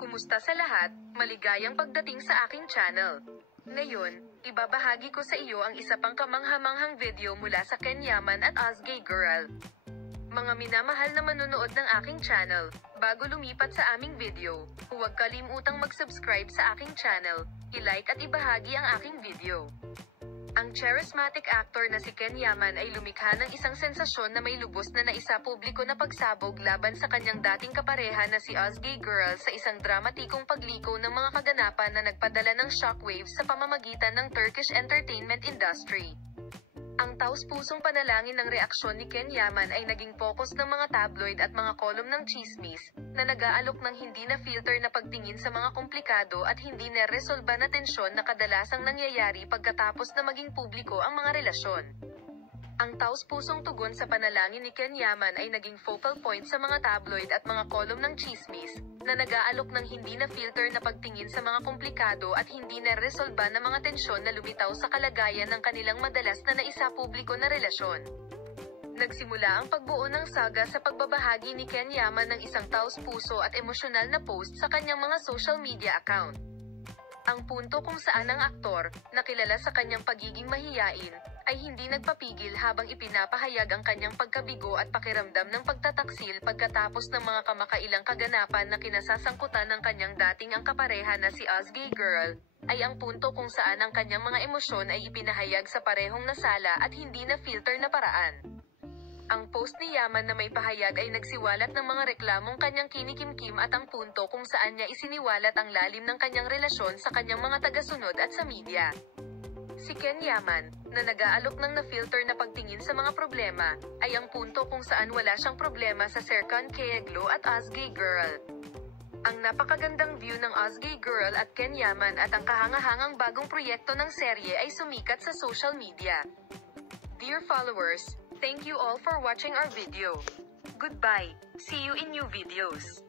Kumusta sa lahat? Maligayang pagdating sa aking channel. Ngayon, ibabahagi ko sa iyo ang isa pang kamanghamanghang video mula sa Ken Yaman at Ozgay Girl. Mga minamahal na manonood ng aking channel, bago lumipat sa aming video, huwag kalimutang mag-subscribe sa aking channel, i-like at ibahagi ang aking video. Ang charismatic actor na si Ken Yaman ay lumikha ng isang sensasyon na may lubos na naisapubliko na pagsabog laban sa kanyang dating kapareha na si Ozgay Girl sa isang dramatikong pagliko ng mga kaganapan na nagpadala ng shockwaves sa pamamagitan ng Turkish entertainment industry. Ang taus-pusong panalangin ng reaksyon ni Ken Yaman ay naging focus ng mga tabloid at mga kolum ng chismis, na nag-aalok ng hindi na filter na pagtingin sa mga komplikado at hindi na resolba na tensyon na kadalasang nangyayari pagkatapos na maging publiko ang mga relasyon. Ang taus-pusong tugon sa panalangin ni Ken Yaman ay naging focal point sa mga tabloid at mga kolum ng chismis, na nag-aalok ng hindi na filter na pagtingin sa mga komplikado at hindi na resolba na mga tensyon na lumitaw sa kalagayan ng kanilang madalas na naisapubliko na relasyon. Nagsimula ang pagbuo ng saga sa pagbabahagi ni Ken Yaman ng isang taus-puso at emosyonal na post sa kanyang mga social media account. Ang punto kung saan ang aktor, na kilala sa kanyang pagiging mahiyain, ay hindi nagpapigil habang ipinapahayag ang kanyang pagkabigo at pakiramdam ng pagtataksil pagkatapos ng mga kamakailang kaganapan na kinasasangkutan ng kanyang dating ang kapareha na si Ozgay Girl, ay ang punto kung saan ang kanyang mga emosyon ay ipinahayag sa parehong nasala at hindi na filter na paraan. Ang post ni Yaman na may pahayag ay nagsiwalat ng mga reklamong kanyang kinikimkim at ang punto kung saan niya isiniwalat ang lalim ng kanyang relasyon sa kanyang mga tagasunod at sa media. Si Ken Yaman, na nag-aalok ng na-filter na pagtingin sa mga problema, ay ang punto kung saan wala siyang problema sa Serkan Kayaglo at Ozgay Girl. Ang napakagandang view ng Ozgay Girl at Ken Yaman at ang kahangahangang bagong proyekto ng serye ay sumikat sa social media. Dear followers, thank you all for watching our video. Goodbye. See you in new videos.